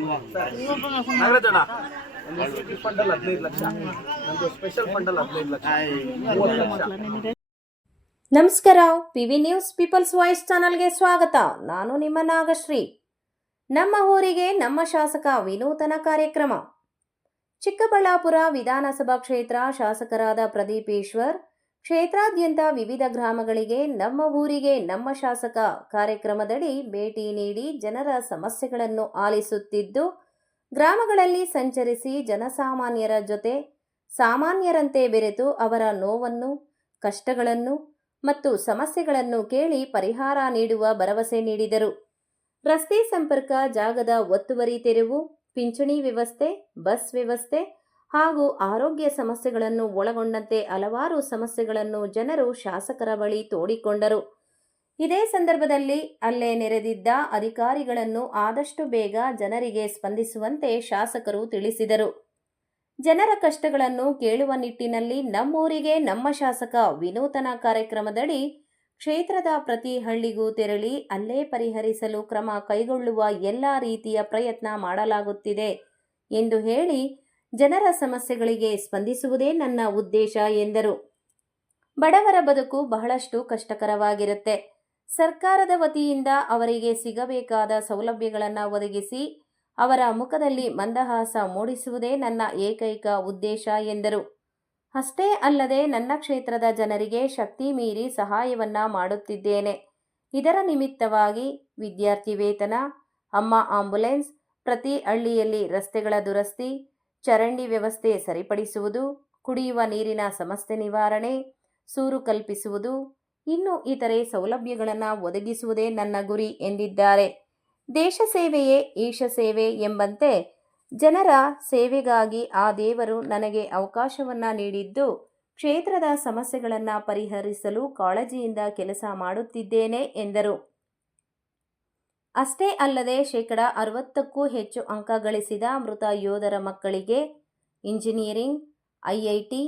ನಾಗರಾಜಣ್ಣ. ಮೂವತ್ತು ಲಕ್ಷ ನಮಸ್ಕಾರ P V news people's voice ಚಾನಲ್ಗೆ ಸ್ವಾಗತ. ನಾನು ನಿಮ್ಮ ನಾಗಶ್ರೀ. ನಮ್ಮ ಊರಿಗೆ ನಮ್ಮ ಶಾಸಕ ವಿನೂತನ ಕಾರ್ಯಕ್ರಮ. ಚಿಕ್ಕಬಳ್ಳಾಪುರ ವಿಧಾನಸಭಾ ಕ್ಷೇತ್ರ ಶಾಸಕರಾದ ಪ್ರದೀಪ್ ಈಶ್ವರ್ ಕ್ಷೇತ್ರಾದ್ಯಂತ ವಿವಿಧ ಗ್ರಾಮಗಳಿಗೆ ನಮ್ಮ ಊರಿಗೆ ನಮ್ಮ ಶಾಸಕ ಕಾರ್ಯಕ್ರಮದಡಿ ಭೇಟಿ ನೀಡಿ ಜನರ ಸಮಸ್ಯೆಗಳನ್ನು ಆಲಿಸುತ್ತಿದ್ದು, ಗ್ರಾಮಗಳಲ್ಲಿ ಸಂಚರಿಸಿ ಜನಸಾಮಾನ್ಯರ ಜೊತೆ ಸಾಮಾನ್ಯರಂತೆ ಬೆರೆತು ಅವರ ನೋವನ್ನು, ಕಷ್ಟಗಳನ್ನು ಮತ್ತು ಸಮಸ್ಯೆಗಳನ್ನು ಕೇಳಿ ಪರಿಹಾರ ನೀಡುವ ಭರವಸೆ ನೀಡಿದರು. ರಸ್ತೆ ಸಂಪರ್ಕ ಜಾಗದ ಒತ್ತುವರಿ ತೆರವು, ಪಿಂಚಣಿ ವ್ಯವಸ್ಥೆ, ಬಸ್ ವ್ಯವಸ್ಥೆ ಹಾಗೂ ಆರೋಗ್ಯ ಸಮಸ್ಯೆಗಳನ್ನು ಒಳಗೊಂಡಂತೆ ಹಲವಾರು ಸಮಸ್ಯೆಗಳನ್ನು ಜನರು ಶಾಸಕರ ಬಳಿ ತೋಡಿಕೊಂಡರು. ಇದೇ ಸಂದರ್ಭದಲ್ಲಿ ಅಲ್ಲೇ ನೆರೆದಿದ್ದ ಅಧಿಕಾರಿಗಳನ್ನು ಆದಷ್ಟು ಬೇಗ ಜನರಿಗೆ ಸ್ಪಂದಿಸುವಂತೆ ಶಾಸಕರು ತಿಳಿಸಿದರು. ಜನರ ಕಷ್ಟಗಳನ್ನು ಕೇಳುವ ನಿಟ್ಟಿನಲ್ಲಿ ನಮ್ಮೂರಿಗೆ ನಮ್ಮ ಶಾಸಕ ವಿನೂತನ ಕಾರ್ಯಕ್ರಮದಡಿ ಕ್ಷೇತ್ರದ ಪ್ರತಿ ಹಳ್ಳಿಗೂ ತೆರಳಿ ಅಲ್ಲೇ ಪರಿಹರಿಸಲು ಕ್ರಮ ಕೈಗೊಳ್ಳುವ ಎಲ್ಲ ರೀತಿಯ ಪ್ರಯತ್ನ ಮಾಡಲಾಗುತ್ತಿದೆ ಎಂದು ಹೇಳಿ ಜನರ ಸಮಸ್ಯೆಗಳಿಗೆ ಸ್ಪಂದಿಸುವುದೇ ನನ್ನ ಉದ್ದೇಶ ಎಂದರು. ಬಡವರ ಬದುಕು ಬಹಳಷ್ಟು ಕಷ್ಟಕರವಾಗಿರುತ್ತೆ. ಸರ್ಕಾರದ ವತಿಯಿಂದ ಅವರಿಗೆ ಸಿಗಬೇಕಾದ ಸೌಲಭ್ಯಗಳನ್ನು ಒದಗಿಸಿ ಅವರ ಮುಖದಲ್ಲಿ ಮಂದಹಾಸ ಮೂಡಿಸುವುದೇ ನನ್ನ ಏಕೈಕ ಉದ್ದೇಶ ಎಂದರು. ಅಷ್ಟೇ ಅಲ್ಲದೆ ನನ್ನ ಕ್ಷೇತ್ರದ ಜನರಿಗೆ ಶಕ್ತಿ ಮೀರಿ ಸಹಾಯವನ್ನ ಮಾಡುತ್ತಿದ್ದೇನೆ. ಇದರ ನಿಮಿತ್ತವಾಗಿ ವಿದ್ಯಾರ್ಥಿ ವೇತನ, ಅಮ್ಮ ಆಂಬುಲೆನ್ಸ್, ಪ್ರತಿ ಹಳ್ಳಿಯಲ್ಲಿ ರಸ್ತೆಗಳ ದುರಸ್ತಿ ಚರಂಡಿ ವ್ಯವಸ್ಥೆ ಸರಿಪಡಿಸುವುದು, ಕುಡಿಯುವ ನೀರಿನ ಸಮಸ್ಯೆ ನಿವಾರಣೆ, ಸೂರು ಕಲ್ಪಿಸುವುದು, ಇನ್ನು ಇತರೆ ಸೌಲಭ್ಯಗಳನ್ನು ಒದಗಿಸುವುದೇ ನನ್ನ ಗುರಿ ಎಂದಿದ್ದಾರೆ. ದೇಶ ಸೇವೆಯೇ ಈಶ ಸೇವೆ ಎಂಬಂತೆ ಜನರ ಸೇವೆಗಾಗಿ ಆ ದೇವರು ನನಗೆ ಅವಕಾಶವನ್ನ ನೀಡಿದ್ದು, ಕ್ಷೇತ್ರದ ಸಮಸ್ಯೆಗಳನ್ನು ಪರಿಹರಿಸಲು ಕಾಳಜಿಯಿಂದ ಕೆಲಸ ಮಾಡುತ್ತಿದ್ದೇನೆ ಎಂದರು. ಅಷ್ಟೇ ಅಲ್ಲದೆ ಶೇಕಡ ಅರವತ್ತಕ್ಕೂ ಹೆಚ್ಚು ಅಂಕ ಗಳಿಸಿದ ಮೃತ ಯೋಧರ ಮಕ್ಕಳಿಗೆ ಇಂಜಿನಿಯರಿಂಗ್, ಐಐಟಿ,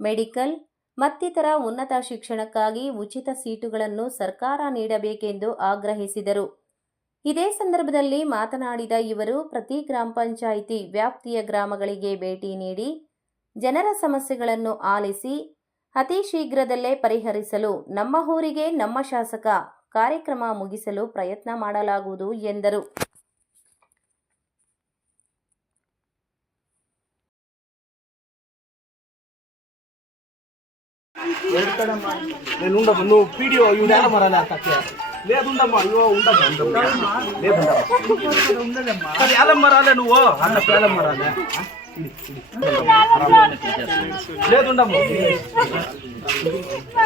ಮೆಡಿಕಲ್ ಮತ್ತಿತರ ಉನ್ನತ ಶಿಕ್ಷಣಕ್ಕಾಗಿ ಉಚಿತ ಸೀಟುಗಳನ್ನು ಸರ್ಕಾರ ನೀಡಬೇಕೆಂದು ಆಗ್ರಹಿಸಿದರು. ಇದೇ ಸಂದರ್ಭದಲ್ಲಿ ಮಾತನಾಡಿದ ಇವರು, ಪ್ರತಿ ಗ್ರಾಮ ಪಂಚಾಯಿತಿ ವ್ಯಾಪ್ತಿಯ ಗ್ರಾಮಗಳಿಗೆ ಭೇಟಿ ನೀಡಿ ಜನರ ಸಮಸ್ಯೆಗಳನ್ನು ಆಲಿಸಿ ಅತಿ ಶೀಘ್ರದಲ್ಲೇ ಪರಿಹರಿಸಲು ನಮ್ಮ ಊರಿಗೆ ನಮ್ಮ ಶಾಸಕ ಕಾರ್ಯಕ್ರಮ ಮುಗಿಸಲು ಪ್ರಯತ್ನ ಮಾಡಲಾಗುವುದು ಎಂದರು నేను ఉండము నువ్వు పీడియో ఇవి ఎలా మరాలి అక్కకే లేదుండమ్మా అయ్యో ఉండమ్మా లేదుండమ్మా అది ఎలా మరాలే నువ్వు అన్న పేలం మరాలే లేదుండమ్మా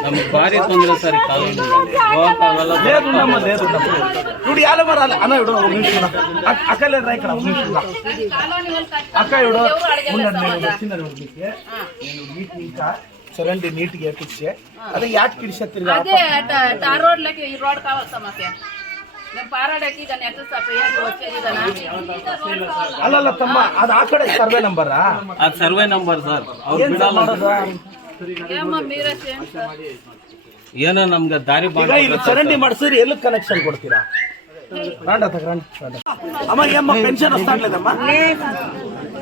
ನಮ್ಗೆ ಭಾರಿ ತೊಂದರೆ ಸರ್ ಈ ಕಾಲೋನಿ ಹೋಗಕ್ಕಾಗಲ್ಲ లేదుండమ్మా లేదుండమ్మా ఇప్పుడు ఎలా మరాలి అన్న ఇడు ఒక నిమిషం రా. అక్క- అక్క లేదురా ఇక్కడ ఒక నిమిషం రా. అక్క ఇడు ఉండండి నేను వచ్చిందని ఒక మీకు నేను నీట్ ఇంకా చరండి నీట్గా ఎక్కిచ్చే అదే యాటికి ఇడిసే తిరిగి అదే ట- టార్ రోడ్లకి ఈ రోడ్ కావాలి సమస్య ಅಲ್ಲಲ್ಲ ತಮ್ಮ ಅದು ಆ ಕಡೆ ಸರ್ವೆ ನಂಬರ್? ಅದು ಸರ್ವೆ ನಂಬರ್ ಸರ್. ಅವ್ರು ಬಿಡಲ್ಲ. ಏನೋ ನಮ್ಗೆ ದಾರಿ ಇಲ್ಲಿ ಚರಂಡಿ ಮಾಡಿಸಿದ್ರೆ ಎಲ್ಲಿ ಕನೆಕ್ಷನ್ ಕೊಡ್ತೀರಾ? ರಾಂಡ ಅಮ್ಮ ಏಮ್ಮ ಪೆನ್ಷನ್ ಅಷ್ಟಾಗ್ಲದಮ್ಮ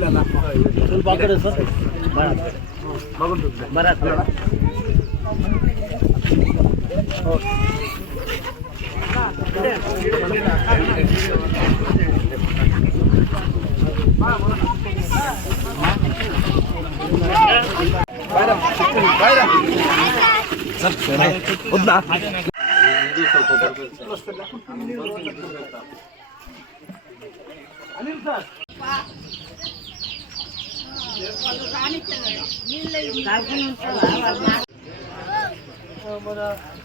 ಎಲ್ಲ ಹಾಕ್ತಾರ ಕೊಡುಕು ಬೇರೆ ಹಾಕ್ಕೊಂಡ್ರೆ ಮೈಕೆಗೆ ಆಧಾರ್ ಕಾರ್ಡ್ ಸೇಫ್ ಸರ್ ನಮಸ್ಕಾರ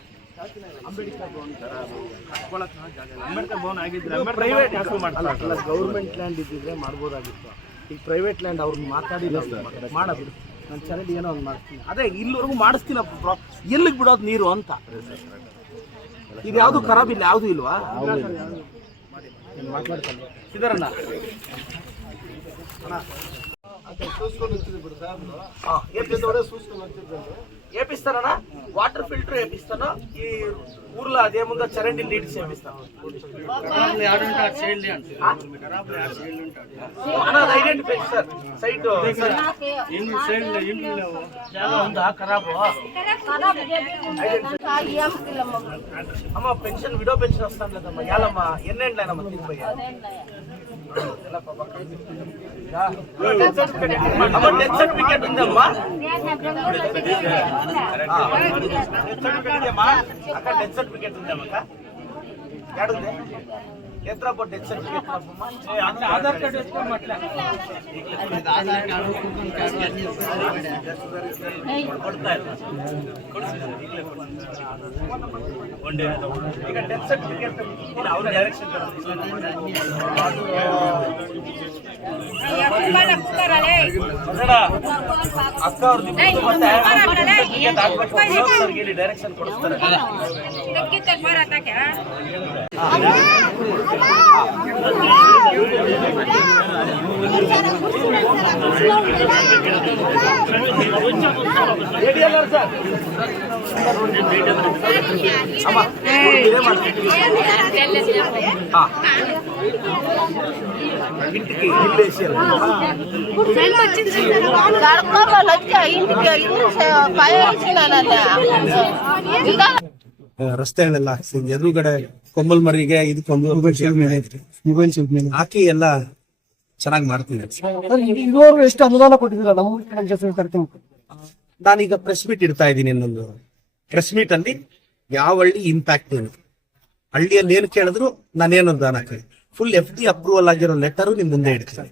ಗೌರ್ಮೆಂಟ್ ಲ್ಯಾಂಡ್ ಇದ್ದಿದ್ರೆ ಮಾಡ್ಬೋದಾಗಿತ್ತು. ಈಗ ಪ್ರೈವೇಟ್ ಲ್ಯಾಂಡ್ ಅವ್ರು ಮಾತಾಡಿಲ್ಲ ಮಾಡೋದು ನಾನು ಚರಂಡಿ ಏನೋ ಒಂದು ಮಾಡ್ತೀನಿ. ಅದೇ, ಇಲ್ಲಿವರೆಗೂ ಮಾಡಿಸ್ತಿಲ್ಲ ಎಲ್ಲಿಗೆ ಬಿಡೋದು ನೀರು ಅಂತ? ಇದು ಯಾವುದು ಖರಾಬ್ ಇಲ್ಲ, ಯಾವುದು ಇಲ್ವಾ? ಇದರಣ್ಣ ಸೂಸ್ಕೊಂಡು ಹೋಗ್ತಿದ್ರು ಸರ್ ಸೂಸ್ಕೊಂಡು ఏపిస్తానా వాటర్ ఫిల్టర్ వేపిస్తాను ఈ ఊర్లో అదేముందో చరండి నీడ్స్ వేపిస్తాను అన్నది ఐడెంటిఫై సార్. సైట్ అమ్మ పెన్షన్ విడో పెన్షన్ వస్తాను లేదమ్మా యాలమ్మా. ఎన్నేండ్లైనమ్మా తిరిగిపోయా అమ్మ డెత్ సర్టిఫికేట్ ఉందమ్మా. డెత్ సర్టిఫికేట్ ఉందమ్మా. అక్క. డెత్ సర్టిఫికేట్ ఉందమ్మా ఎత్ర డెత్ సర్టిఫికేట్ ఆధార్ కార్డు వేసుకోమట్లే ಈಗ ಡೆತ್ ಸರ್ಟಿಫಿಕೇಟ್ ಅವ್ರ ಡೈರೆಕ್ಷನ್ ಅಕ್ಕ ಅವ್ರದ್ದು ಮತ್ತೆ certificate ಹಾಕ್ಬೇಕು ವಿನೋದ್ ಸರ್ಗೆ ಹೇಳಿ ಡೈರೆಕ್ಷನ್ ಕೊಡಿಸ್ತಾರೆ नक्की चलणार आता ఇంటికి ఇంటి పై ఇచ్చిన ರಸ್ತೆಗಳೆಲ್ಲ ಎದುರುಗಡೆ ಕೊಂಬಲ್ ಮರಿಗೆ ಇದಕ್ಕೊಂದು ಮೊಬೈಲ್ ಶಿಲ್ಪ್ ಮೇಲೆ ಹಾಕಿ ಎಲ್ಲ ಚೆನ್ನಾಗಿ ಮಾಡ್ತೀನಿ ಇದುವರೆಗೂ ಎಷ್ಟು ಅನುದಾನ ಕೊಟ್ಟಿದ್ದೀರಾ? ನಮ್ಮ ನಾನೀಗ ಪ್ರೆಸ್ ಮೀಟ್ ಇಡ್ತಾ ಇದ್ದೀನಿ ಇನ್ನೊಂದು. ಪ್ರೆಸ್ ಮೀಟ್ ಅಲ್ಲಿ ಯಾವ ಹಳ್ಳಿ ಇಂಪ್ಯಾಕ್ಟ್ ಏನು? ಹಳ್ಳಿಯಲ್ಲಿ ಏನು ಕೇಳಿದ್ರು ನಾನೇನು ದಾನ ಹಾಕಿ ಫುಲ್ ಎಫ್ ಡಿ ಅಪ್ರೂವಲ್ ಆಗಿರೋ ಲೆಟರು ನಿಮ್ ಮುಂದೆ ಇಡ್ತೀನಿ.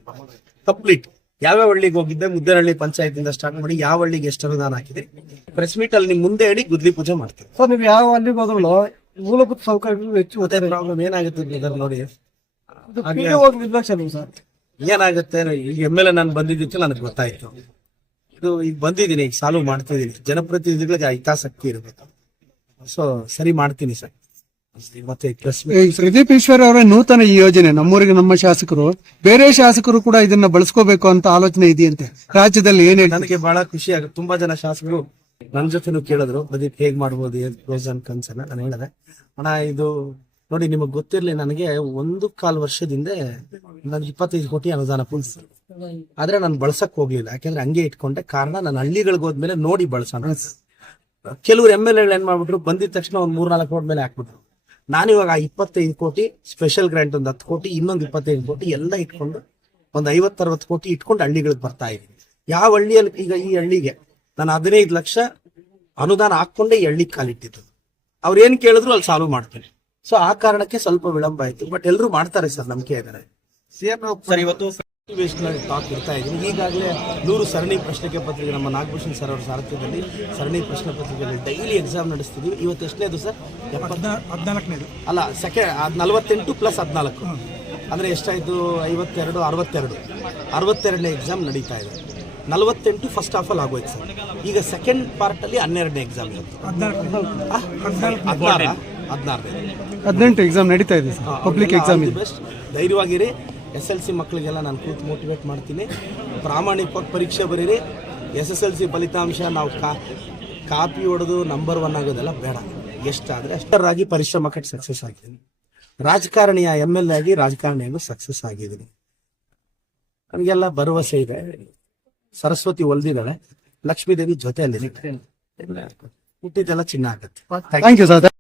ಕಂಪ್ಲೀಟ್ ಯಾವ್ಯಾವ ಹಳ್ಳಿಗೆ ಹೋಗಿದ್ದೆ? ಮುದ್ದೇನಹಳ್ಳಿ ಪಂಚಾಯತ್ ಇಂದ ಸ್ಟಾರ್ಟ್ ಮಾಡಿ ಯಾವ ಹಳ್ಳಿಗೆ ಎಷ್ಟು ಅನುದಾನ ಹಾಕಿದೆ. ಪ್ರೆಸ್ ಮೀಟ್ ಅಲ್ಲಿ ನಿಮ್ ಮುಂದೆ ಹೇಳಿ ಗುದ್ಲಿ ಪೂಜೆ ಮಾಡ್ತೀವಿ ಸೊ ನೀವು ಯಾವ ಹಳ್ಳಿಗೆ ಹೋದ್ರು ಮೂಲಭೂತ ಸೌಕರ್ಯಗಳು ಹೆಚ್ಚು ಪ್ರಾಬ್ಲಮ್ ಏನಾಗುತ್ತೆ ಬ್ರದರ್ ನೋಡಿ. ಸರ್. ಏನಾಗುತ್ತೆ? ಈಗ ಎಂ ಎಲ್ ಎ ನಾನು ಬಂದಿದ್ದಕ್ಕೆ ನನಗೆ ಗೊತ್ತಾಯ್ತು. ಇದು ಈಗ ಬಂದಿದ್ದೀನಿ ಈಗ ಸಾಲ್ವ್ ಮಾಡ್ತಿದ್ದೀನಿ. ಜನಪ್ರತಿನಿಧಿಗಳಿಗೆ ಹಿತಾಸಕ್ತಿ ಇರಬೇಕು. ಸೊ ಸರಿ ಮಾಡ್ತೀನಿ ಸರ್. ಈ ಪ್ರದೀಪ್ ಈಶ್ವರ್ ಅವರ ನೂತನ ಈ ಯೋಜನೆ ನಮ್ಮೂರಿಗೆ ನಮ್ಮ ಶಾಸಕರು. ಬೇರೆ ಶಾಸಕರು ಕೂಡ ಇದನ್ನ ಬಳಸ್ಕೋಬೇಕು ಅಂತ ಆಲೋಚನೆ ಇದೆಯಂತೆ? ರಾಜ್ಯದಲ್ಲಿ ಏನೇ ನನಗೆ ಬಹಳ ಖುಷಿ ಆಗುತ್ತೆ. ತುಂಬಾ ಜನ ಶಾಸಕರು ನನ್ನ ಜೊತೆನು ಕೇಳಿದ್ರು. ಪ್ರದೀಪ್ ಹೇಗ್ ಮಾಡ್ಬೋದು ಏನ್ ಪ್ರೋಸ್ ಅಂಡ್ ಕನ್ಸ್ ಅನ್ನ ನಾನು ಹೇಳಿದೆ. ಅಣ್ಣ ಇದು ನೋಡಿ ನಿಮಗ್ ಗೊತ್ತಿರ್ಲಿ ನನಗೆ ಒಂದು ಕಾಲ್ ವರ್ಷದಿಂದ ನನ್ ಇಪ್ಪತ್ತೈದು ಕೋಟಿ ಅನುದಾನ ಪೂಜಿಸ್ ಆದ್ರೆ ನಾನು ಬಳಸಕ್ ಹೋಗ್ಲಿಲ್ಲ. ಯಾಕಂದ್ರೆ ಹಂಗೆ ಇಟ್ಕೊಂಡೆ. ಕಾರಣ ನಾನು ಹಳ್ಳಿಗಳಿಗೆ ಹೋದ್ಮೇಲೆ ನೋಡಿ ಬಳಸೋಣ ಕೆಲವ್ರು ಎಂ ಎಲ್ ಎ ಏನ್ ಮಾಡ್ಬಿಟ್ರು ಬಂದಿದ ತಕ್ಷಣ ಒಂದ್ ಮೂರ್ನಾಲ್ಕು ಕೋಟಿ ಮೇಲೆ ಹಾಕ್ಬಿಟ್ರು. ನಾನು ಇವಾಗ ಆ ಇಪ್ಪತ್ತೈದು ಕೋಟಿ ಸ್ಪೆಷಲ್ ಗ್ರಾಂಟ್ ಒಂದು ಹತ್ತು ಕೋಟಿ ಇನ್ನೊಂದು ಇಪ್ಪತ್ತೈದು ಕೋಟಿ ಎಲ್ಲ ಇಟ್ಕೊಂಡು ಒಂದು ಐವತ್ತರವತ್ತು ಕೋಟಿ ಇಟ್ಕೊಂಡು ಹಳ್ಳಿಗಳಿಗೆ ಬರ್ತಾ ಇದ್ದೀನಿ ಯಾವ ಹಳ್ಳಿಯಲ್ಲಿ ಈಗ ಈ ಹಳ್ಳಿಗೆ ನಾನು ಹದಿನೈದು ಲಕ್ಷ ಅನುದಾನ ಹಾಕೊಂಡೆ ಈ ಹಳ್ಳಿಗೆ ಕಾಲಿಟ್ಟಿದ್ದು. ಅವ್ರು ಏನು ಕೇಳಿದ್ರು ಅಲ್ಲಿ ಸಾಲ್ವ್ ಮಾಡ್ತೀನಿ. ಸೊ ಆ ಕಾರಣಕ್ಕೆ ಸ್ವಲ್ಪ ವಿಳಂಬ ಆಯ್ತು ಬಟ್ ಎಲ್ಲರೂ ಮಾಡ್ತಾರೆ ಸರ್ ನಂಬಿಕೆ ಇದ್ದಾರೆ. ಸರ್ ಇವತ್ತು ಟಾಕ್ ಇರ್ತಾ ಇದ್ದೀನಿ. ಈಗಾಗಲೇ ನೂರು ಸರಣಿ ಪ್ರಶ್ನೆ ಪತ್ರಿಕೆ ನಮ್ಮ ನಾಗಭೂಷಣ್ ಸರ್ ಅವರ ಸಾರಥ್ಯದಲ್ಲಿ ಸರಣಿ ಪ್ರಶ್ನೆ ಪತ್ರಿಕೆಯಲ್ಲಿ ಡೈಲಿ ಎಕ್ಸಾಮ್ ನಡೆಸ್ತಿದ್ವಿ ಇವತ್ತು ಎಷ್ಟನೇದು ಸರ್ ಹದಿನಾಲ್ಕನೇದು. ಅಲ್ಲ ಸೆಕೆಂಡ್ ನಲವತ್ತೆಂಟು ಪ್ಲಸ್ ಹದಿನಾಲ್ಕು. ಅಂದರೆ ಎಷ್ಟಾಯಿತು? ಐವತ್ತೆರಡು ಅರವತ್ತೆರಡು. ಅರವತ್ತೆರಡನೇ ಎಕ್ಸಾಮ್ ನಡೀತಾ ಇದೆ. ನಲವತ್ತೆಂಟು ಫಸ್ಟ್ ಆಫ್ ಆಲ್ ಆಗೋಯ್ತು ಸರ್ ಈಗ ಸೆಕೆಂಡ್ ಪಾರ್ಟಲ್ಲಿ ಹನ್ನೆರಡನೇ ಎಕ್ಸಾಮ್ ಇರುತ್ತೆ. ಹದಿನಾರ ಹದಿನಾರನೇ. ಹದಿನೆಂಟು ಎಕ್ಸಾಮ್ ನಡೀತಾ ಇದೆ ಸರ್ ಪಬ್ಲಿಕ್ ಎಕ್ಸಾಮ್ ಬೆಸ್ಟ್. ಧೈರ್ಯವಾಗಿರಿ. ಎಸ್ ಎಲ್ ಸಿ ಮಕ್ಕಳಿಗೆಲ್ಲ ನಾನು ಕೂತು ಮೋಟಿವೇಟ್ ಮಾಡ್ತೀನಿ. ಪ್ರಾಮಾಣಿಕವಾಗಿ ಪರೀಕ್ಷೆ ಬರೀರಿ. ಎಸ್ ಎಸ್ ಎಲ್ ಸಿ ಫಲಿತಾಂಶ ನಾವು ಕಾ ಕಾಪಿ ಹೊಡೆದು ನಂಬರ್ ಒನ್ ಆಗೋದೆಲ್ಲ ಬೇಡ. ಎಷ್ಟಾದರೆ ಅಷ್ಟರಾಗಿ ಪರಿಶ್ರಮ ಕಟ್ಟಿ ಸಕ್ಸಸ್ ಆಗಿದ್ದೀನಿ. ರಾಜಕಾರಣಿಯ ಎಂ ಎಲ್ ಎ ಆಗಿ ರಾಜಕಾರಣಿಯನ್ನು ಸಕ್ಸಸ್ ಆಗಿದ್ದೀನಿ. ನನಗೆಲ್ಲ ಭರವಸೆ ಇದೆ. ಸರಸ್ವತಿ ಒಲ್ದಿದ್ದಾಳೆ ಲಕ್ಷ್ಮೀದೇವಿ ಜೊತೆಯಲ್ಲಿ ಹುಟ್ಟಿದ್ದೆಲ್ಲ ಚಿನ್ನ ಆಗತ್ತೆ. Thank you sir